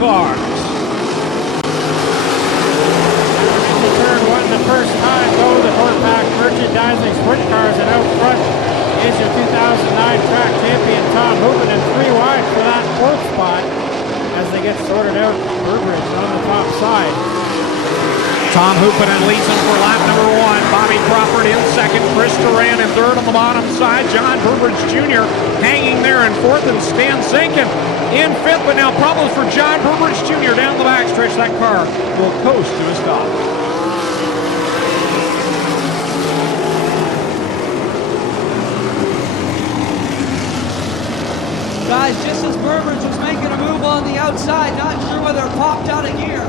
cars. Into turn one the first time, go the four-pack merchandising sprint cars, and out front is your 2009 track champion Tom Hoopin, and 3 wide for that 4th spot as they get sorted out. Burbridge on the top side. Tom Hoopin leads them for lap number 1. Bobby Crawford in second. Chris Duran in third on the bottom side. John Burbridge Jr. hanging there in 4th, and Stan Zinkin in 5th. But now problems for John Burbridge Jr. down the backstretch. That car will coast to a stop. Guys, just as Burbridge was making a move on the outside, not sure whether it popped out of gear.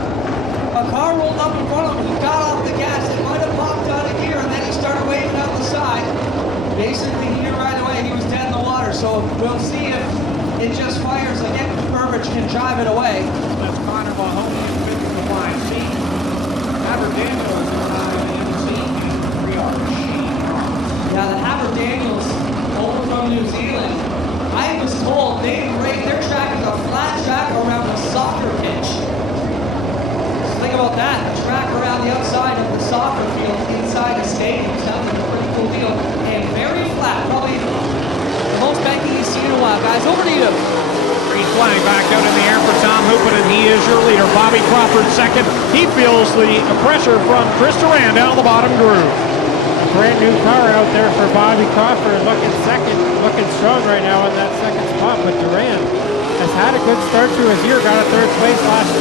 A car rolled up in front of him, he got off the gas, it might have popped out of gear, and then he started waving out the side. Basically, he knew right away he was dead in the water, so we'll see if it just fires again. Burbridge can drive it away. That's Connor Mahoney in 5th in the line. See, Haber Daniels in the scene, 3 hours. Yeah, the Haber Daniels over from New Zealand. I was told their track is a flat track around a soccer pitch. Think about that, a track around the outside of the soccer field inside the stadium. Sounds like a pretty cool deal. And very flat, probably the most banking you've seen in a while. Guys, over to you. Green flag back out in the air for Tom Hoopin, and he is your leader. Bobby Crawford second. He feels the pressure from Chris Duran down the bottom groove. A brand new car out there for Bobby Crawford, looking second, looking strong right now in that second spot, but Duran has had a good start to his year, got a 3rd place last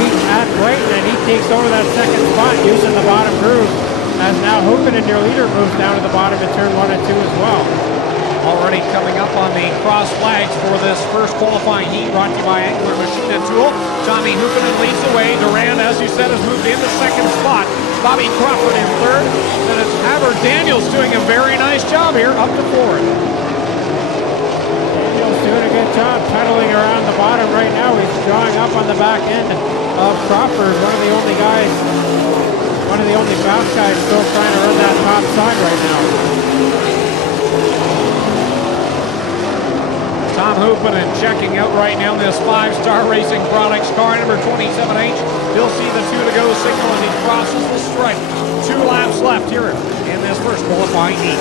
week at Brighton, and he takes over that second spot using the bottom groove, as now Hoopin and your leader moves down to the bottom in turn 1 and 2 as well. Already coming up on the cross flags for this first qualifying heat, brought to you by Angler Machine and Tool. Tommy Hoopin leads the way. Duran, as you said, has moved into 2nd spot. Bobby Crawford in 3rd. Then it's Haber Daniels doing a very nice job here, up to 4th. Doing a good job pedaling around the bottom right now. He's drawing up on the back end of Crawford, one of the only fast guys still trying to run that top side right now. Tom Hoopin checking out right now this 5-Star Racing Products car, number 27H. You'll see the 2 to go signal as he crosses the stripe. 2 laps left here in this first qualifying heat.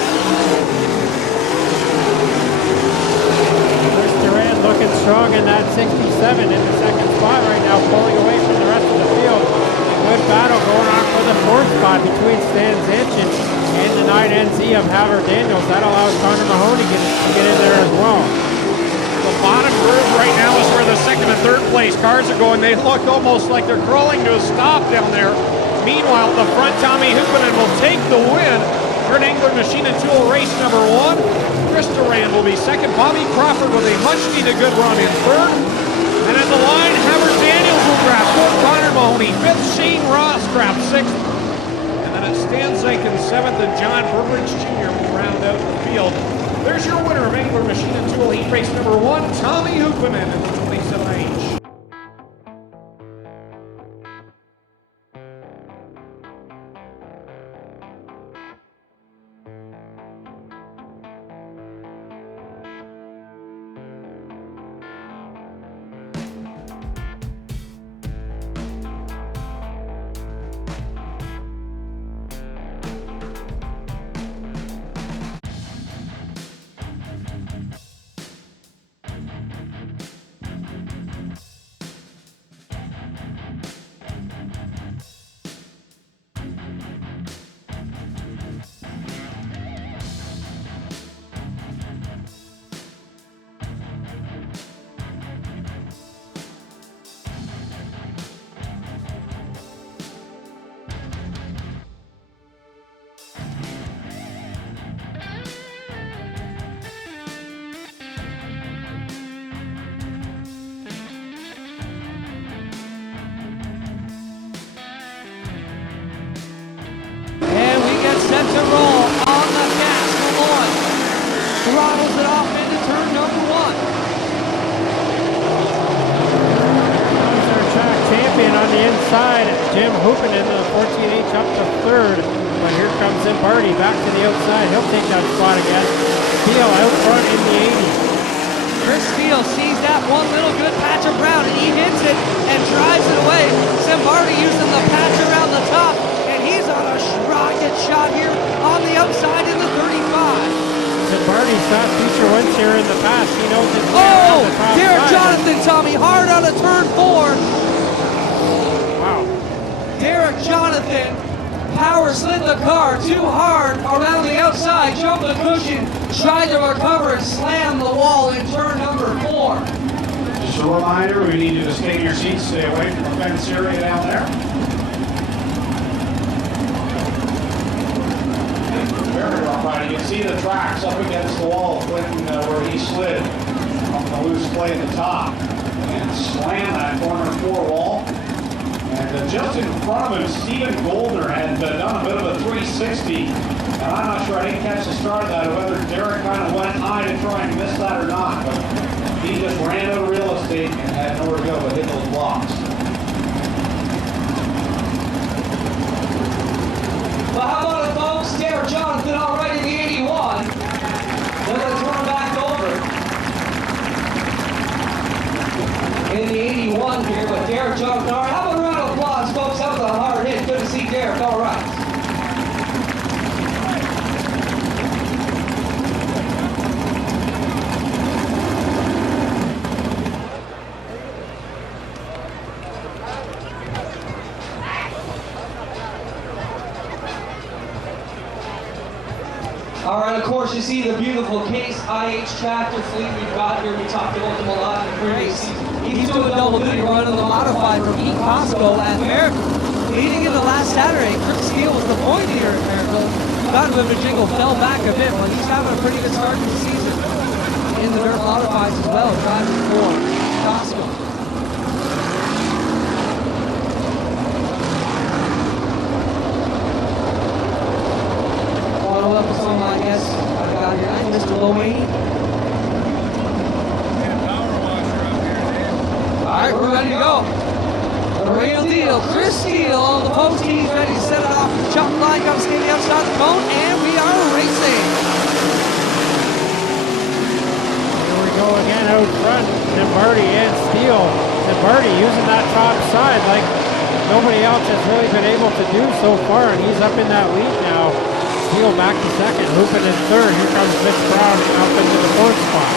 Duran looking strong in that 67 in the 2nd spot right now, pulling away from the rest of the field. A good battle going on for the 4th spot between Stan Zinkin and the 9NZ of Haber Daniels. That allows Connor Mahoney to get in there as well. The bottom groove right now is where the 2nd and 3rd place cars are going. They look almost like they're crawling to a stop down there. Meanwhile, the front Tommy Hoopin will take the win. You're an Angler Machine and Tool race number 1. Chris Duran will be 2nd. Bobby Crawford with a much-needed good run in 3rd. And at the line, Haber Daniels will grab 4th. Connor Mahoney 5th. Shane Ross grabs 6th. And then it's Stan Zinkin 7th, and John Burbridge Jr. will round out the field. There's your winner of Angler Machine and Tool heat race number 1, Tommy Hoopin in the 27H. Set to roll on the gas, Malloy throttles it off into turn number 1. There's our track champion on the inside, Jim Hoopin in the 14H up to 3rd. But here comes Zimbardi back to the outside. He'll take that spot again. Steele out front in the 80. Chris Steele sees that one little good patch of ground and he hits it and drives it away. Zimbardi using the patch around the top, and he's on a rocket shot here on the outside in the 35. Zimbardi's got future wins here in the past. He knows it's Oh, the top Derek side. Jonathan, Tommy, hard out of turn 4. Wow. Derek Jonathan power slid the car too hard around the outside, jumped the cushion, tried to recover and slammed the wall in turn number 4. Just a reminder, we need you to stay in your seats, stay away from the fence area down there. Very rough ride. You can see the tracks up against the wall, Clinton, where he slid on the loose clay at the top and slammed that corner 4 wall. And just in front of him, Stephen Goldner had done a bit of a 360. And I'm not sure, I didn't catch the start of that, or whether Derek kind of went high to try and miss that or not. But he just ran out of real estate and had nowhere to go but hit those blocks. Well, how about it, folks? Derek Jonathan all right in the 81. Then let's run back over. In the 81 here, but Derek Jonathan, all right. How about a round of applause, folks? That was a hard hit. Good to see Derek, all right. All right, of course, you see the beautiful Case IH tractor fleet we've got here. We talked about them a lot in the previous season. He's doing a double duty running the modified from E. Costco at Miracle. Leading into last Saturday, Chris Steele was the point leader at Miracle. Got him a jingle, fell back a bit, but he's having a pretty good start to the season. In the dirt modifieds as well, driving for Costco. Up with some of my guests I've got here. I'm Mr. Lomaine. Alright, we're ready to go. The real deal. Chris Steele on the post. He's ready to set it off. Jump line comes skating outside the cone, and we are racing. Here we go again out front. Zimbardi and Steele. Zimbardi using that top side like nobody else has really been able to do so far, and he's up in that lead now. Steele back to second, Hoopin in third. Here comes Mitch Brown up into the 4th spot.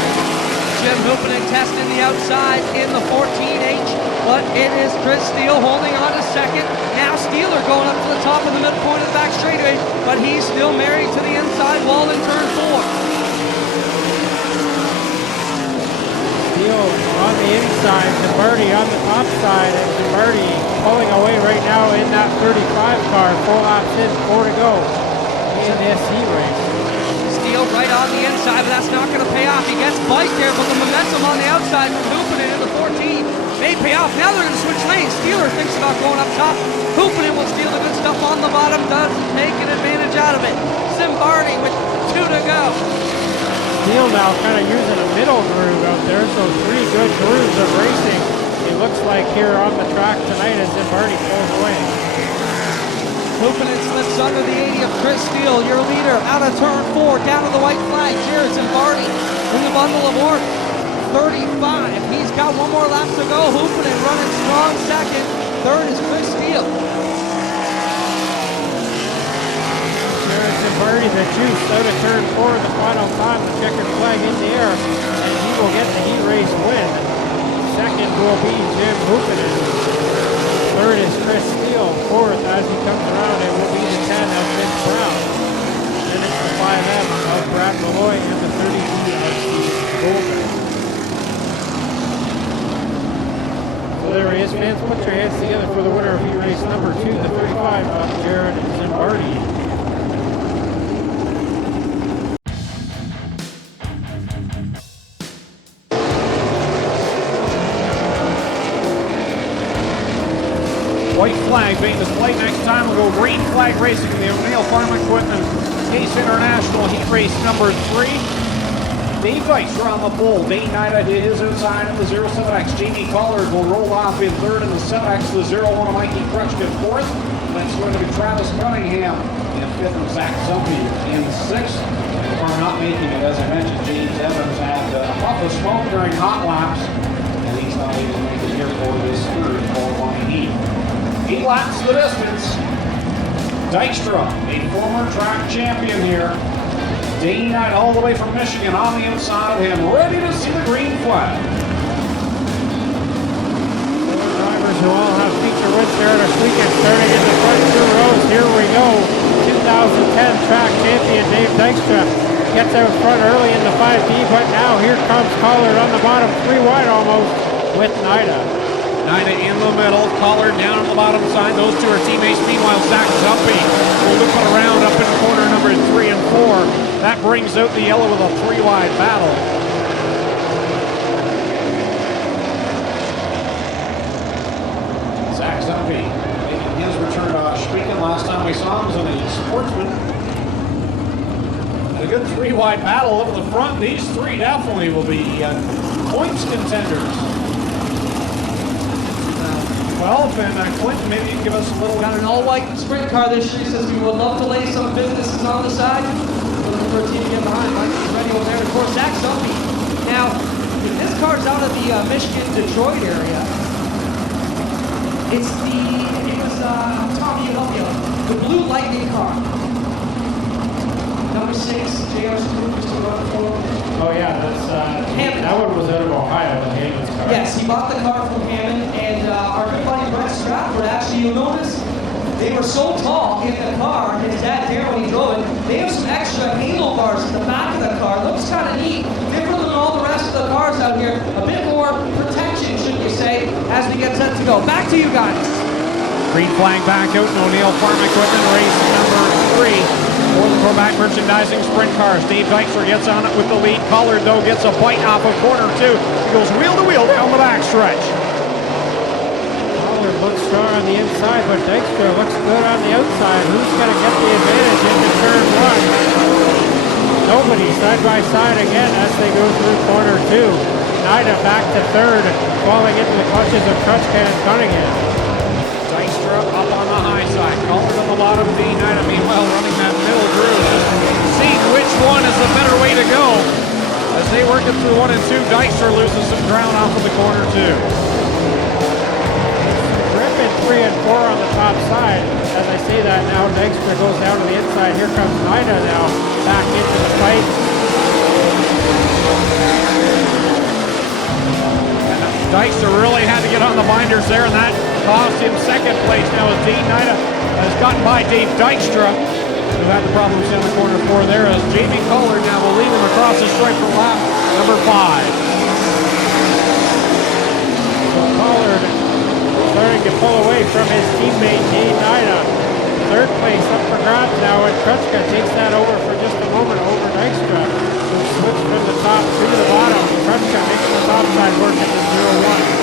Jim Hoopin testing the outside in the 14H, but it is Chris Steele holding on to second. Now Steeler going up to the top of the middle point of the back straightaway, but he's still married to the inside wall in turn 4. Steele on the inside, Zimbardi on the top side, and Zimbardi pulling away right now in that 35 car. 4 laps in, 4 to go in this heat race. Steele right on the inside, but that's not going to pay off. He gets biked there, but the momentum on the outside from Hoopin in the 14 may pay off. Now they're going to switch lanes. Steeler thinks about going up top. Hoopin will steal the good stuff on the bottom, doesn't take an advantage out of it. Zimbardi with 2 to go. Steele now kind of using a middle groove out there, so 3 good grooves of racing. It looks like here on the track tonight as Zimbardi pulls away. Hoopin slips under the 80 of Chris Steele, your leader, out of turn 4, down to the white flag. Jared Zimbardi in the bundle of work. 35. He's got 1 more lap to go. Hoopin running strong second. Third is Chris Steele. Jared Zimbardi, the juice out of turn 4 the final time. The checkered flag in the air, and he will get the heat race win. Second will be Jim Hoopin. Third is Chris Steele. 4th, as he comes around, it will be the 10 of Mitch Brown. Then it's the 5M of Brad Malloy and the 32 of Steve Goldberg. So there he is, fans. Put your hands together for the winner of heat race number 2, the 35 of Jared Zimbardi. White flag being displayed next time. We'll go green flag racing in the O'Neill Farm Equipment Case International Heat Race number 3. Dave Weiss around the pole. Dane Nida his inside in the 07X. Jamie Collard will roll off in 3rd in the 7X. The 01 of Mikey Crutchk in 4th. That's going to be Travis Cunningham in 5th and Zach Zumpy in 6th. far not making it. As I mentioned, James Evans had a puff of smoke during hot laps, and he's not able to make it here for this third qualifying heat. 8 laps the distance. Dykstra, a former track champion here. Day night all the way from Michigan on the inside of him, ready to see the green flag. Drivers who all have feature wins here at Ohsweken, starting in the front 2 rows. Here we go. 2010 track champion Dave Dykstra gets out front early in the 5D, but now here comes Collard on the bottom, 3 wide almost, with Nida. Nida in the middle, Collard down on the bottom side. Those two are teammates. Meanwhile, Zach Zumpy will loop it around up in corner number 3 and 4. That brings out the yellow with a 3 wide battle. Zach Zumpy making his return to Ohsweken. Last time we saw him was in a Sportsman. And a good 3 wide battle over the front. These 3 definitely will be points contenders. Well, and Clinton, maybe you can give us a little... Got an all-white sprint car this year. He says we would love to lay some businesses on the side. We're looking for a team to get behind. Mike is ready over there. And of course, Zach Zumpy. Now, if this car's out of the Michigan-Detroit area, it was Tommy, help me out. The Blue Lightning car. Number 6, J.R. Stewart, Oh yeah, that one was out of Ohio, the Hammond's car. Yes, he bought the car from Hammond, and our good buddy Brett Stratford, actually, you'll notice, they were so tall in the car, his dad Darryl, when he drove it, they have some extra halo bars in the back of the car. Looks kind of neat, different than all the rest of the cars out here. A bit more protection, should you say, as we get set to go. Back to you guys. Green flag back out in O'Neill Farm Equipment, race number 3. For the Quebec Merchandising Sprint Cars. Dave Dykstra gets on it with the lead. Collard, though, gets a bite off of corner 2. He goes wheel to wheel down the backstretch. Collard looks strong on the inside, but Dykstra looks good on the outside. Who's going to get the advantage into turn 1? Nobody, side by side again as they go through corner 2. Nida back to 3rd, falling into the clutches of Trutchka and Cunningham. Dykstra up on the high side. Collard on the bottom. D9, meanwhile, running that middle groove. See which one is the better way to go. As they work it through 1 and 2, Dykstra loses some ground off of the corner 2. Grip in 3 and 4 on the top side. As I say that now, Dykstra goes down to the inside. Here comes Nida now, back into the fight. Dykstra really had to get on the binders there, and that cost him 2nd place. Now as Dean Nida has gotten by Dave Dykstra, who had the problems in the corner 4 there, as Jamie Collard now will lead him across the stripe for lap number 5. So Collard starting to pull away from his teammate Dean Nida. 3rd place up for grabs now, and Trutchka takes that over for just a moment over Dykstra, who switched from the top to the bottom. Trutchka makes the top side work in the 0-1.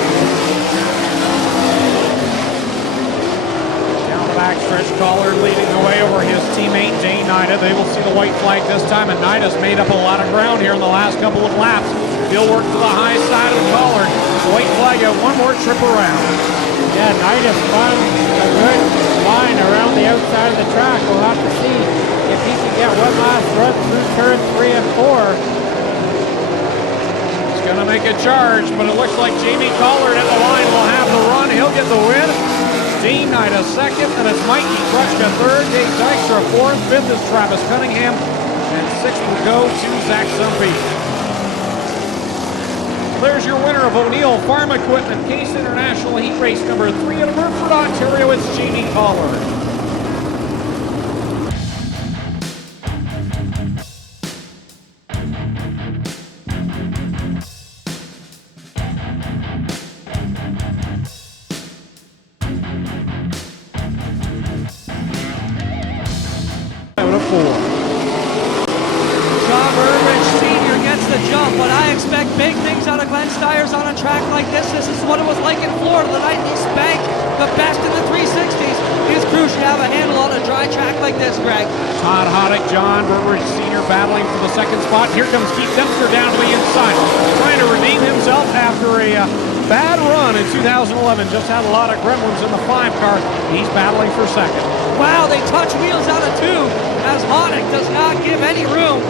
Backstretch, Collard leading the way over his teammate Dane Nida. They will see the white flag this time, and Nida's made up a lot of ground here in the last couple of laps. He'll work to the high side of Collard. White flag out, 1 more trip around. Yeah, Nida's found a good line around the outside of the track. We'll have to see if he can get one last run through turn 3 and 4. He's going to make a charge, but it looks like Jamie Collard at the line will have the run. He'll get the win. Dean Nida 2nd, and it's Mikey Trutchka 3rd, Dave Dykstra 4th, 5th is Travis Cunningham, and 6th will go to Zach Zumpy. There's your winner of O'Neill Farm Equipment Case International Heat Race number 3 in Brantford, Ontario. It's Jamie Collard. John Burbridge Sr. gets the jump, but I expect big things out of Glenn Styres on a track like this. This is what it was like in Florida the night he spanked the best in the 360s. His crew should have a handle on a dry track like this, Greg. Todd Hoddick, John Burbridge Sr. battling for the 2nd spot. Here comes Keith Dempster down to the inside, trying to redeem himself after a bad run in 2011. Just had a lot of gremlins in the 5 car. He's battling for 2nd. Wow, they touch wheels out of 2 as Honick does not give any room.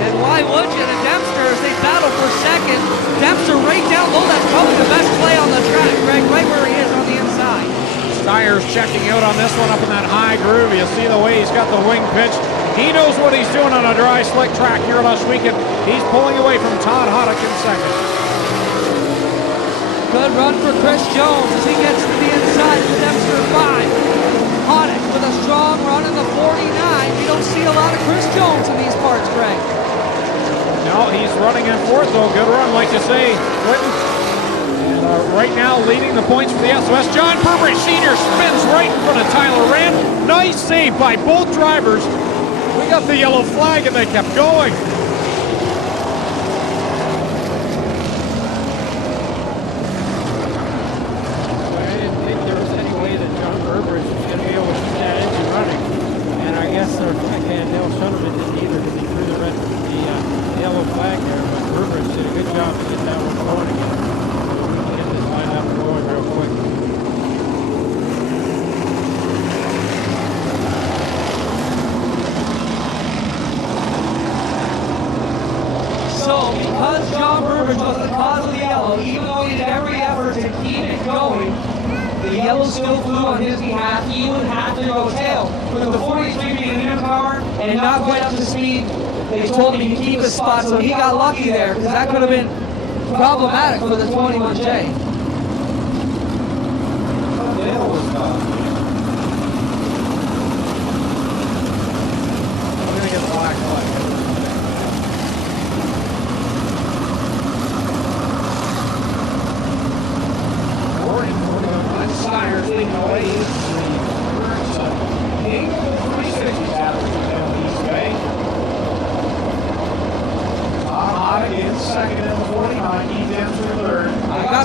And why would you? The Dempsters, they battle for second. Dempster right down low. That's probably the best play on the track, Greg, right where he is on the inside. Styres checking out on this one up in that high groove. You see the way he's got the wing pitched. He knows what he's doing on a dry, slick track here at Ohsweken. He's pulling away from Todd Honick in second. Good run for Chris Jones as he gets to the inside of the Dempster 5. Honick with a strong run in the 49. We don't see a lot of Chris Jones in these parts, Greg. No, he's running in fourth, though. Good run, like you say, Clinton. And right now, leading the points for the SOS. John Burbridge Sr. spins right in front of Tyler Rand. Nice save by both drivers. We got the yellow flag, and they kept going. I didn't think there was any way that John Burbridge was going to be able to keep that engine running. And I guess their backhand Dale Shutterman didn't either because he threw the yellow flag there. But Burbridge did a good job to get that one going again. So we can get this line up and going real quick. So, because John Burbridge was the cause of the yellow, even though he did every effort to keep it going, the yellow still flew on his behalf. He would have to go tail. With the 43 being a new car and not quite up to speed, they told him he could keep his spot, so he got lucky there, because that could have been problematic for the 21J.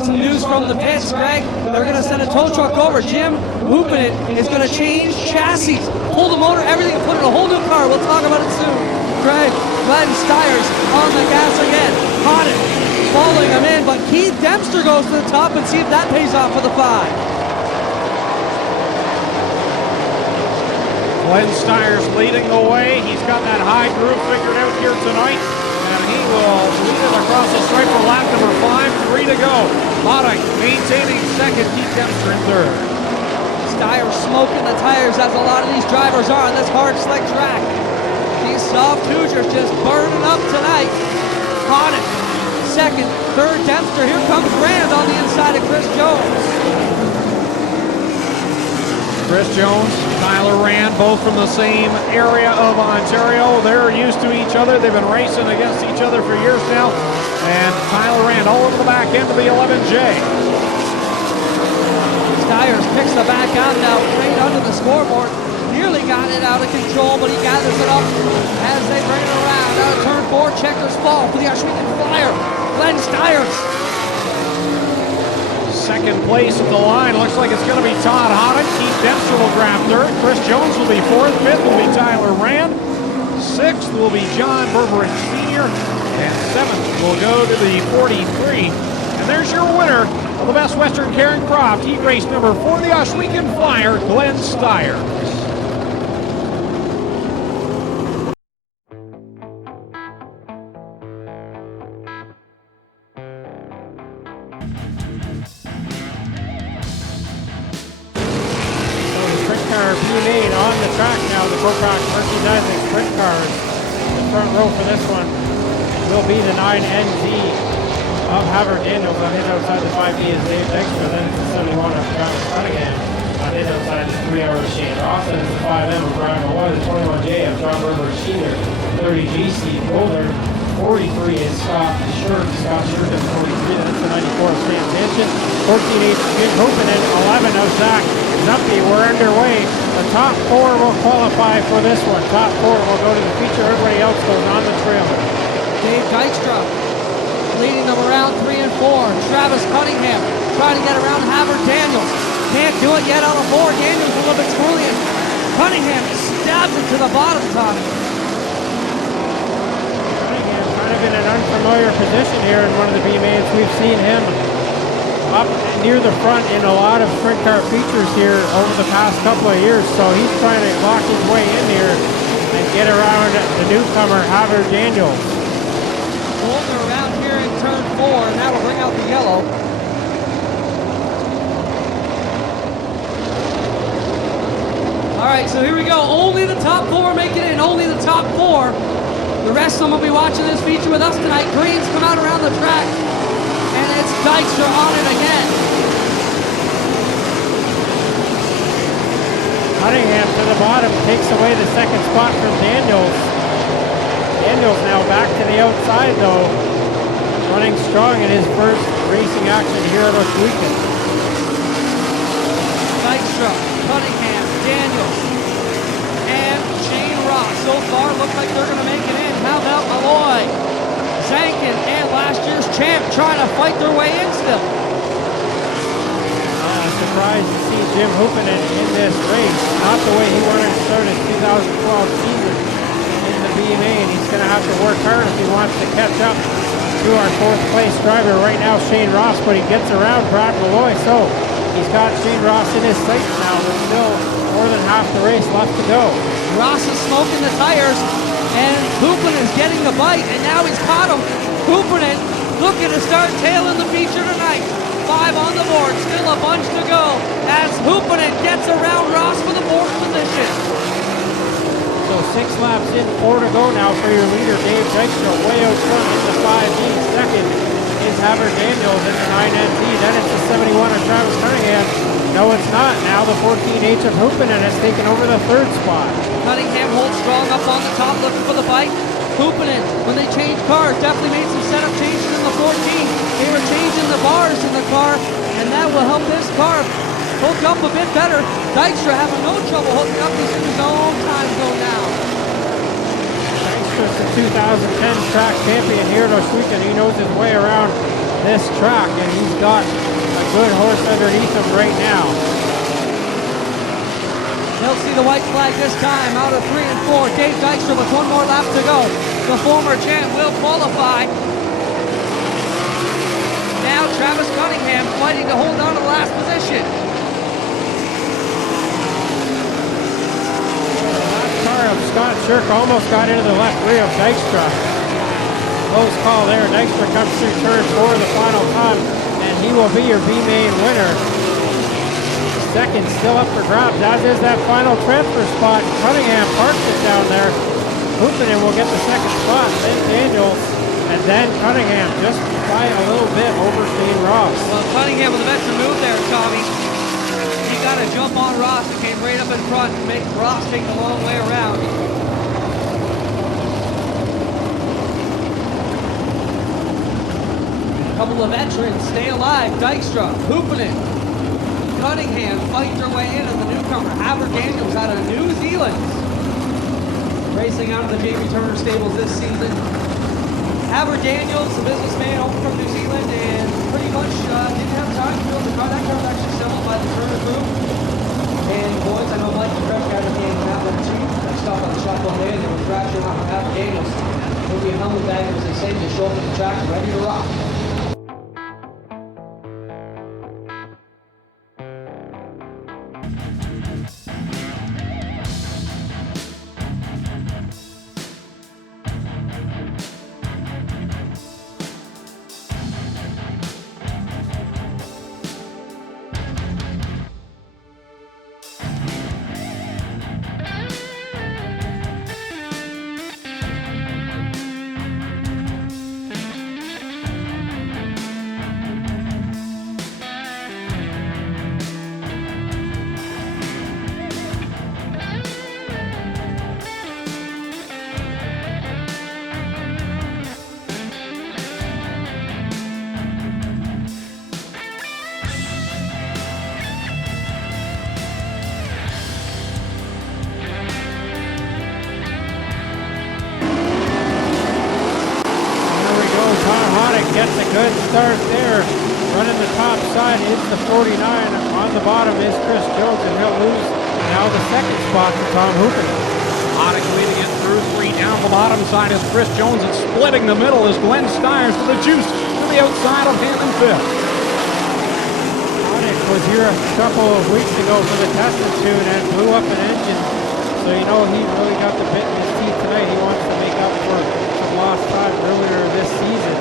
Some news from the pits, Greg. They're going to send a tow truck over. Jim Hoopin is going to change chassis, pull the motor, everything, and put it in a whole new car. We'll talk about it soon. Greg, Glenn Styres on the gas again. Honick following him in, but Keith Dempster goes to the top and see if that pays off for the 5. Glenn Styres leading the way. He's got that high groove figured out here tonight. And he will lead it across the stripe for lap number 5, 3 to go. Honick maintaining second, Keith Dempster in third. Styres smoking the tires as a lot of these drivers are on this hard, slick track. These soft Hoosiers just burning up tonight. Honick, second, third Dempster. Here comes Rand on the inside of Chris Jones. Chris Jones, Tyler Rand, both from the same area of Ontario. They're used to each other. They've been racing against each other for years now. And Tyler Rand all over the back end of the 11J. Styres picks the back out now, right under the scoreboard. Nearly got it out of control, but he gathers it up as they bring it around. Out of turn 4, checkers fall for the Ohsweken Flyer. Glenn Styres. Second place at the line. Looks like it's going to be Todd Honick. Keith Dempster will grab third. Chris Jones will be fourth. Fifth will be Tyler Rand. Sixth will be John Burbridge Sr. And seventh will go to the 43. And there's your winner of the Best Western Karen Croft Heat Race number 4, the Ohsweken Flyer, Glenn Styres. Made on the track now, the Bocock merchandising sprint cars. The front row for this one will be the 9NZ of Havard Daniels on his outside the 5B is Dave Dexter, then it's the 71 of Travis Cunningham on his outside the 3-hour Shane Dawson, it's the 5M of Brian Malloy, the 21J of John Burbridge Sr., 30G Steve Golder, 43 is Scott Shirk at 43, that's the 94 of Sam Sanchez, 14H Jim Hoopin, and 11 of Zach Zumpy. We're underway. The top 4 will qualify for this one. Top 4 will go to the feature. Everybody else goes on the trailer. Dave Dykstra leading them around 3 and 4. Travis Cunningham trying to get around Havard Daniels. Can't do it yet on a 4. Daniels a little bit squirrely. And Cunningham stabs it to the bottom, Tommy. Cunningham kind of in an unfamiliar position here in one of the B-mains. We've seen him up near the front in a lot of sprint car features here over the past couple of years, so he's trying to lock his way in here and get the newcomer, Haver Daniels. Holding around here in turn 4, and that'll bring out the yellow. All right, so here we go. Only the top 4 make it in. Only the top 4. The rest of them will be watching this feature with us tonight. Greens come out around the track, and it's Dykstra on it again. Cunningham to the bottom takes away the second spot from Daniels. Daniels now back to the outside though, running strong in his first racing action here at Ohsweken. Dykstra, Cunningham, Daniels, and Shane Ross. So far, look like they're going to make it in. How about Malloy, Zankin, and last year's champ trying to fight their way in still. Surprised to see Jim Hoopanen in this race. Not the way he wanted to start his 2012 season in the BMA, and he's going to have to work hard if he wants to catch up to our 4th place driver right now, Shane Ross, but he gets around Brad Malloy, so he's got Shane Ross in his sights now. There's still more than half the race left to go. Ross is smoking the tires, and Hoopanen's getting the bite, and now he's caught him. Hoopanen looking to start tailing the feature tonight. 5 on the board, still a bunch to go as Hoopanen gets around Ross for the 4th position. So 6 laps in, 4 to go now for your leader, Dave Dykstra, way out front in the 5D. Second is Haver Daniels in the 9NT. Then it's the 71 of Travis Cunningham. No, it's not. Now the 14H of Hoopanen has taken over the 3rd spot. Cunningham holds strong up on the top, looking for the bite. Hoopanen, when they changed cars, definitely made some setup changes in the 14. They were changing the bars in the car, and that will help this car hook up a bit better. Dykstra having no trouble hooking up. He's in his own time zone now. Dykstra's the 2010 track champion here at Ohsweken. He knows his way around this track, and he's got a good horse underneath him right now. They'll see the white flag this time out of 3 and 4. Dave Dykstra with 1 more lap to go. The former champ will qualify. Now Travis Cunningham fighting to hold on to the last position. The last car of Scott Shirk almost got into the left rear of Dykstra. Close call there. Dykstra comes through turn 4 the final time, and he will be your B-main winner. Second still up for grabs, as is that final transfer spot. Cunningham parks it down there. Hoopanen will get the second spot, then Daniels, and then Cunningham just by a little bit over Shane Ross. Well, Cunningham with a veteran move there, Tommy. He got a jump on Ross and came right up in front and make Ross take the long way around. A couple of veterans stay alive. Dykstra, Hoopanen, Cunningham fighting their way in as the newcomer. Haver Daniels out of New Zealand. Racing out of the J.B. Turner stables this season. Haver Daniels, a businessman over from New Zealand, and pretty much didn't have time to build the car. That car was actually assembled by the Turner Group. And boys, I know Mike and Craig got it in that one too. I stopped on the shop one day and they were fracturing off of Haver Daniels. He'll be a helmet bag, as they say, just show up at the track ready to rock. Gets a good start there. Running the top side is the 49. On the bottom is Chris Jones, and he'll lose now the second spot to Tom Hoopanen. Hoddick leading it through 3. Down the bottom side is Chris Jones, and splitting the middle is Glenn Styres to the juice to the outside of him in 5th. Hoddick was here a couple of weeks ago for the testing tune and blew up an engine So you know he really got the bit in his teeth tonight. He wants to make up for some lost time earlier this season.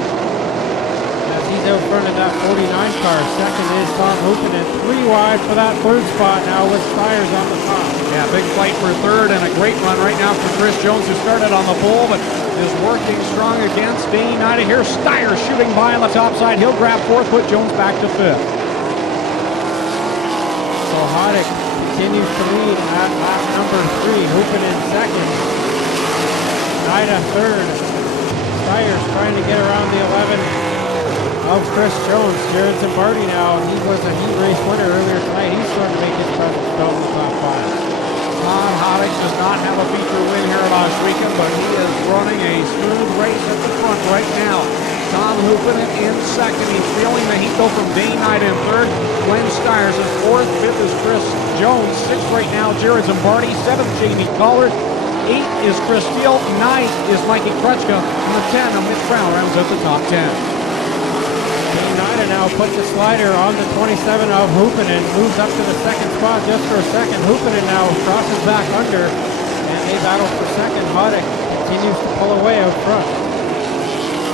As he's out front of that 49 car. Second is Tom Hupinen. 3 wide for that third spot now with Styres on the top. Yeah, big fight for third and a great run right now for Chris Jones, who started on the pole but is working strong against Dane Ida. Here, Styres shooting by on the top side. He'll grab fourth, put Jones back to fifth. So Hoddick continues to lead at lap number 3. Hupinen second. Ida third. Styres trying to get around the 11 of Chris Jones. Jared Zimbardi now. He was a heat race winner earlier tonight. He's starting to make his presence felt in the top 5. Todd Hoddick does not have a feature win here at Ohsweken, but he is running a smooth race at the front right now. Tom Hupinen in second. He's feeling the heat go from Dane Ida in third. Glenn Styres in fourth. Fifth is Chris Jones. Sixth right now, Jared Zimbardi. Seventh, Jamie Collard. 8 is Chris Steele. 9 is Mikey Krutchka. And the 10 of Mitch Brown rounds out the top 10. Dane Ida now puts a slider on the 27 of Hupinen, moves up to the second spot just for a second. Hupinen now crosses back under, and they battle for second. Hoddick continues to pull away out front.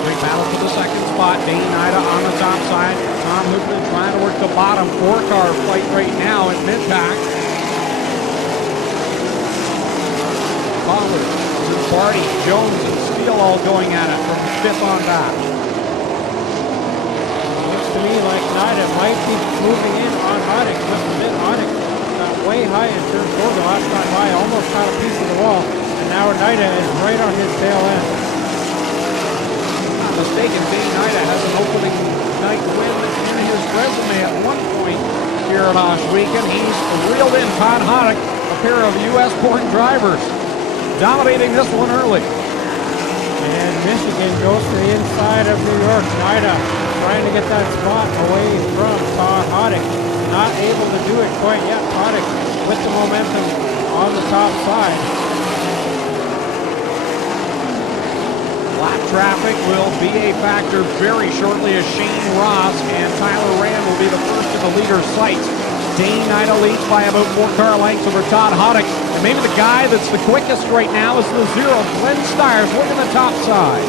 Great battle for the second spot. Dane Ida on the top side. Tom Hupinen trying to work the bottom 4-car fight right now in mid-pack. Collard, Zimbardi, Jones, and Steele all going at it from fifth on back. To me, like Ida might be moving in on Hoddick just a bit. Hoddick got way high in turn 4 the last time by, almost caught a piece of the wall, and now Ida is right on his tail end. Not mistaken, Dane Ida has an opening night win in his resume at one point here at Ohsweken. He's reeled in Todd Hoddick, a pair of U.S.-born drivers, dominating this one early. And Michigan goes to the inside of New York. Ida trying to get that spot away from Todd Hoddick. Not able to do it quite yet. Hoddick with the momentum on the top side. Lap traffic will be a factor very shortly as Shane Ross and Tyler Rand will be the first in the leader's sights. Dane Ida leads by about 4-car lengths over Todd Hoddick. And maybe the guy that's the quickest right now is the 0, Glenn Styres, working the top side.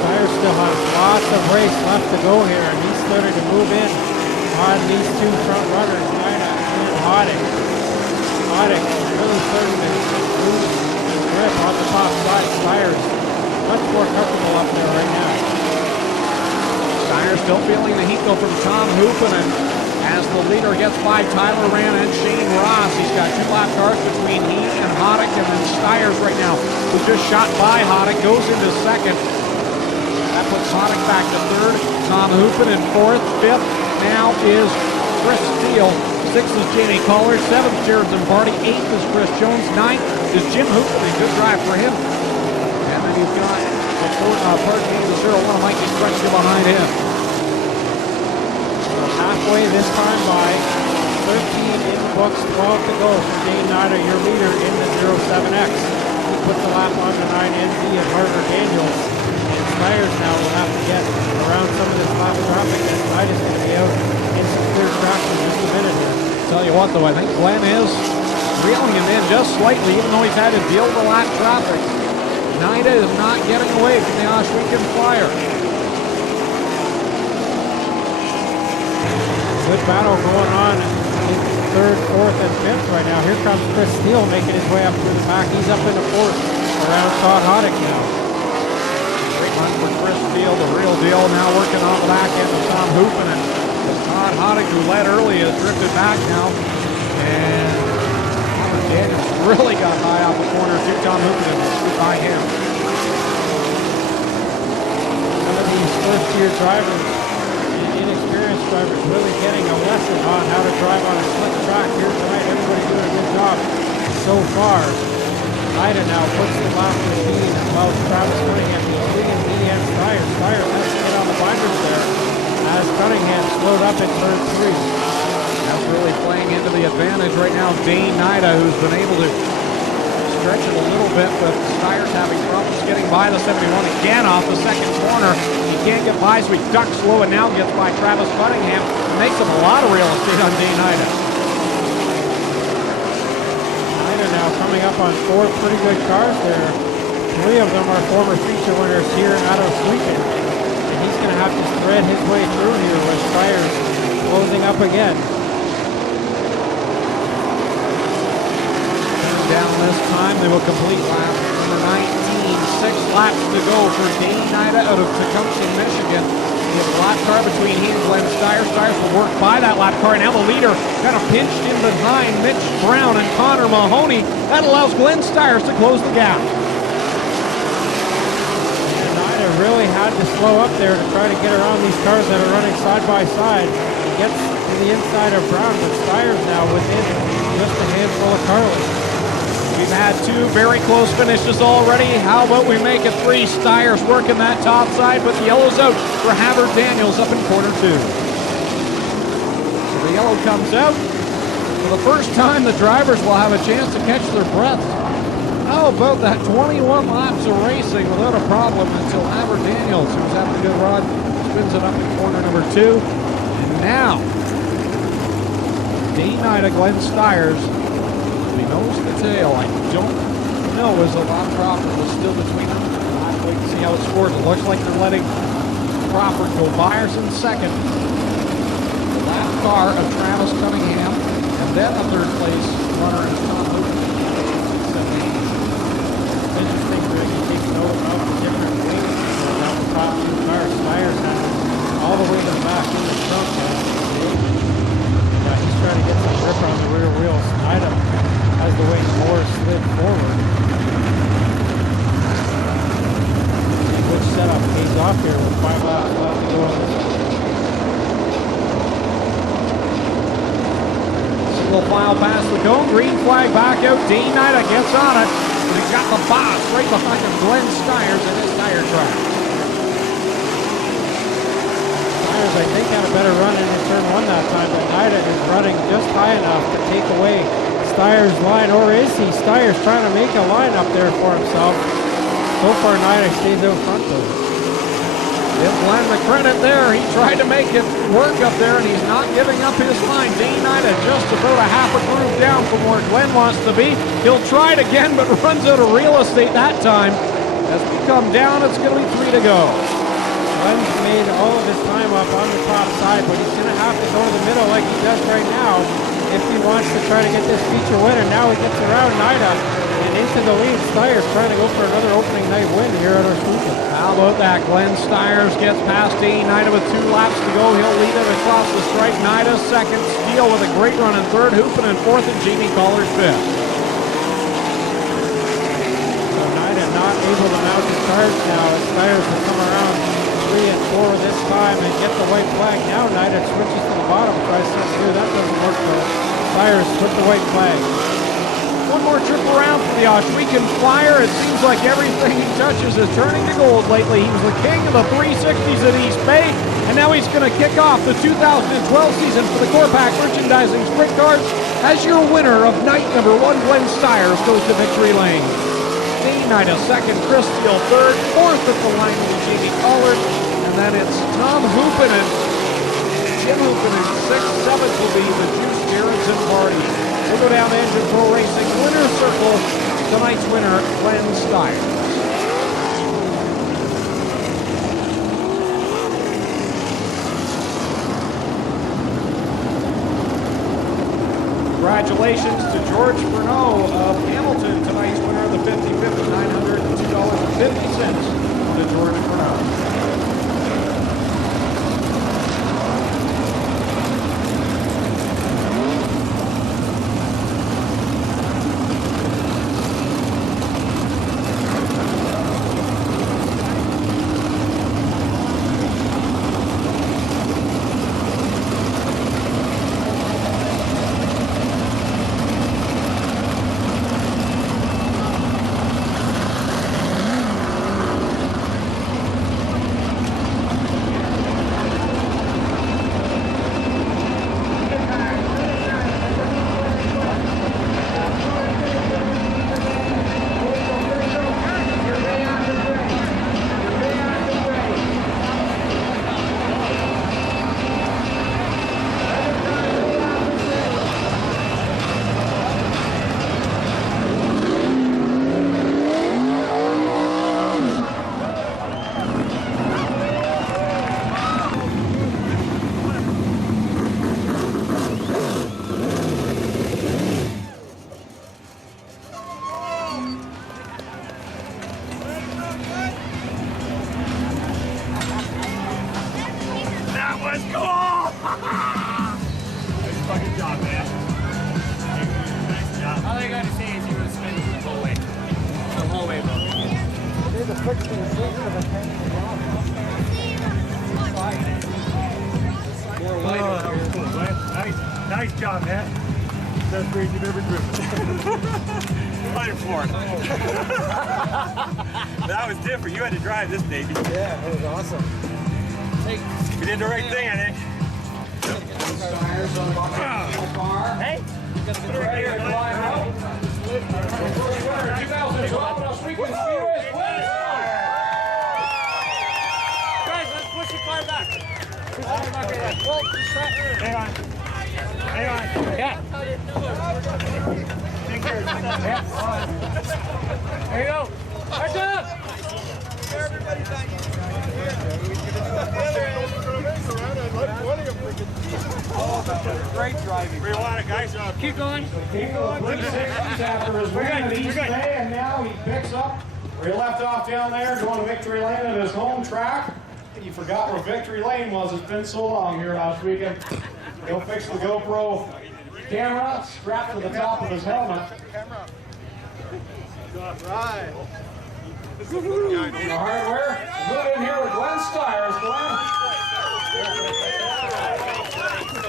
Styres still has lots of race left to go here, and he's starting to move in on these 2 front runners, Ida and Hoddick. Hoddick really starting to lose his grip on the top side. Styres much more comfortable up there right now. Styres still feeling the heat go from Tom Hupinen as the leader gets by Tyler Rand and Shane Ross. He's got 2 lap cars between he and Hoddick, and then Styres right now, who just shot by Hoddick, goes into second. That puts Hoddick back to third. Tom Hupinen in fourth. Fifth now is Chris Steele. Sixth is Jamie Collard. Seventh, Jared Zimbardi. Eighth is Chris Jones. Ninth is Jim Hupinen. Good drive for him. And then he's got the 0-1 of Mikey Krutchka behind him. So halfway this time by 13 in the books, 12 to go for Dane Ida, your leader in the 07X. He put the lap on the 9NZ of Harvard Daniels. Styres now will have to get around some of this lap traffic, and Ida's going to be out in some clear traction in just a minute here. Tell you what, though, I think Glenn is reeling him in just slightly, even though he's had to deal with the lap traffic. Ida is not getting away from the Ohsweken Flyer. Good battle going on in third, fourth, and fifth right now. Here comes Chris Steele making his way up through the pack. He's up in the fourth around Todd Hoddick now. Great run for Chris Steele, the real deal, now working on the back end of Tom Hupinen. Todd Hoddick, who led early, has drifted back now. And Daniels really got high off the corner too. Tom Hupinen by him. Some of these first-year drivers and inexperienced drivers really getting a lesson on how to drive on a slick track here tonight. Everybody doing a good job so far. Ida now puts the lap machine and allows Travis Cunningham to swing in dmstyres. Styres has to get on the binders there as Cunningham slowed up in turn 3. That's really playing into the advantage right now. Dane Ida, who's been able to stretch it a little bit, but Styres having problems getting by the 71 again off the second corner. He can't get by, so he ducks low and now gets by Travis Cunningham. Makes him a lot of real estate on Dane Ida. coming up on 4 pretty good cars there. 3 of them are former feature winners here at Ohsweken. And he's going to have to thread his way through here with tires closing up again. Down this time, they will complete lap number 19. 6 laps to go for Dane Nida out of Tecumseh, Michigan. He has a lap car between he and Glenn Styres. Styres will work by that lap car. Now the leader kind of pinched in behind Mitch Brown and Connor Mahoney. That allows Glenn Styres to close the gap. And Nida really had to slow up there to try to get around these cars that are running side by side. He gets to the inside of Brown, but Styres now within just a handful of car lengths. We've had 2 very close finishes already. How about we make it 3? Styres working that top side, but the yellow's out for Havard Daniels up in corner 2. So the yellow comes out. For the first time, the drivers will have a chance to catch their breath. How about that 21 laps of racing without a problem until Havard Daniels, who's having a good run, spins it up in corner number 2. And now, Dane Nida, Glenn Styres, he knows the tail. I don't know as a lot Crawford was still between them. I'll wait to see how it scores. It looks like they're letting Crawford go. Myers in second. The lap car of Travis Cunningham. And then the third place runner is Tom Luke. Interesting that you take note of the different wings about the top 2 cars. Styres has all the way to the back in the trunk. He's trying to get some grip on the rear wheels. Nida has the wing more slid forward. Which setup pays off here with 5 laps left to go on this one. Single file past the cone. Green flag back out. Dane Nida gets on it. But he's got the boss right behind him. Glenn Styres in his tire track. Styres, I think, had a better run in turn 1 that time, but Nida is running just high enough to take away Styres' line, or is he? Styres trying to make a line up there for himself. So far, Nida stays out front though. Give Glenn the credit there. He tried to make it work up there, and he's not giving up his line. Dane Nida just about a half a groove down from where Glenn wants to be. He'll try it again, but runs out of real estate that time. As we come down, it's going to be 3 to go. Glenn's made all of his time up on the top side, but he's going to have to go to the middle like he does right now if he wants to try to get this feature win. And now he gets around Nida and into the lead. Styres trying to go for another opening night win here at Ohsweken. How about that? Glenn Styres gets past Dane Nida with 2 laps to go. He'll lead it across the stripe. Nida second. Steele with a great run in third. Hoopin in fourth, and Jamie Collar's fifth. So Nida not able to mount the charge now as Styres will come around 3 and 4 this time and get the white flag. Now Nida switches to the bottom, tries something new. That doesn't work though. Styres with the white flag. One more trip around for the Ohsweken Flyer. It seems like everything he touches is turning to gold lately. He was the king of the 360s at East Bay, and now he's going to kick off the 2012 season for the Corpac Merchandising Sprint Cars as your winner of night number 1. Glenn Styres goes to victory lane. Dane Nida second, Chris Steele third, fourth at the line will be Jamie Collard, and then it's Tom Hoopinen, Jim Hoopinen, sixth, seventh will be the Juice Gerritsen party. We'll go down to Engine Pro Racing winner's circle. Tonight's winner, Glenn Styres. Congratulations to George Furneaux of Hamilton, tonight's winner of the 50-50, $902.50 to George Furneaux. Nice job, man. Best race you've ever driven. Fighting for it. That was different. You had to drive this baby. Yeah, it was awesome. You did the right thing, I think. Tires on the car. Hey. Ready to fly out. First winner, 2012 Ohsweken Speedway. Guys, let's push the car back. Hang on. Hang on. Yeah. Take care. Yeah. There you go. Right up. Everybody back in. Great driving. Where you want it, guys? Keep going. Keep going. 360s after his win at East Bay, and now he picks up where he left off down there, going to Victory Lane at his home track. You forgot where Victory Lane was. It's been so long here last weekend. He'll fix the GoPro camera strapped to the top of his helmet. Right. The hardware. Move in here with dmstyres, Glenn.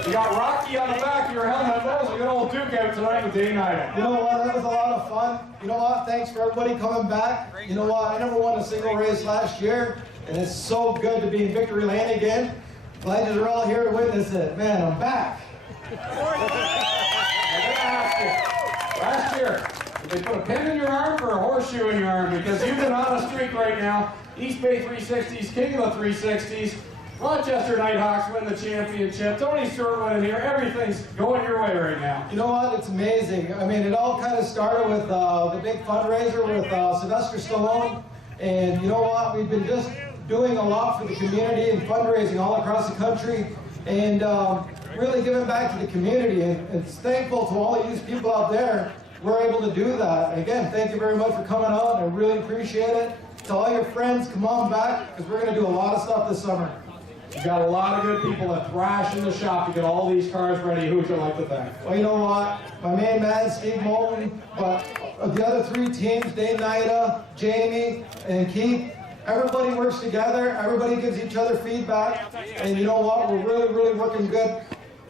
You got Rocky on the back of your helmet. That was a good old duke out tonight with dmstyres. You know what, that was a lot of fun. You know what, thanks for everybody coming back. You know what, I never won a single race last year, and it's so good to be in Victory Lane again. Glad you're all here to witness it. Man, I'm back. Last year, they put a pin in your arm or a horseshoe in your arm, because you've been on a streak right now. East Bay 360s, king of the 360s. Rochester Nighthawks win the championship. Tony Stewart winning here. Everything's going your way right now. You know what, it's amazing. I mean, it all kind of started with the big fundraiser with Sylvester Stallone. And you know what, we've been just doing a lot for the community and fundraising all across the country. And really giving back to the community. And it's thankful to all of you people out there we're able to do that. And again, thank you very much for coming out. I really appreciate it. To all your friends, come on back, because we're going to do a lot of stuff this summer. You've got a lot of good people that thrash in the shop to get all these cars ready. Who would you like to thank? Well, you know what? My main man, Steve Moulton, but the other three teams, Dave Nida, Jamie, and Keith, everybody works together. Everybody gives each other feedback. And you know what? We're really, really working good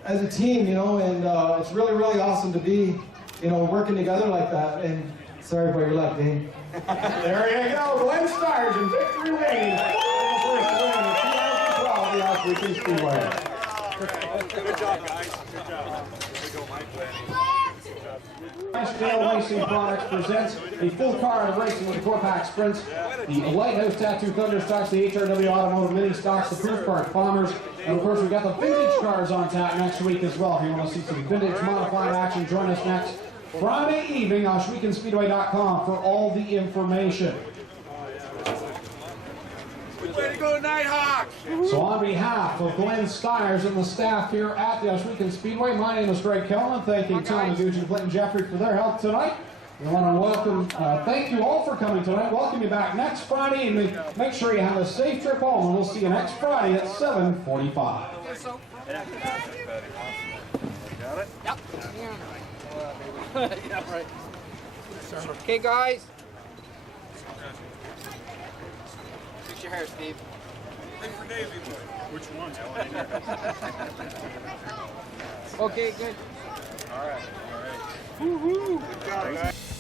as a team, you know, and it's really, really awesome to be, you know, working together like that. And sorry about your luck, Dave. There you go. dmstyres in Victory Lane. First win of 2012, the Ohsweken Speedway. Good job, guys. Good job. There we go, Mike. Scale Racing Products presents a full card of racing with the 4-pack sprints, the Lighthouse Tattoo Thunder stocks, the HRW Automotive Mini stocks, the Proof Park Bombers, and of course we've got the vintage cars on tap next week as well. If you want to see some vintage modified action, join us next Friday evening, OhswekenSpeedway.com for all the information. Way to go, Nighthawks! So on behalf of dmstyres and the staff here at the Ohsweken Speedway, my name is Greg Kellman, thanking Tom Gooch and Clinton Jeffrey for their help tonight. We want to welcome, thank you all for coming tonight. Welcome you back next Friday, and make sure you have a safe trip home, and we'll see you next Friday at 7:45. Got it? Yep. Yeah, right. Okay, guys. Fix your hair, Steve. Thanks for Daisy Boy. Which one? Okay, good. All right. Good job, guys.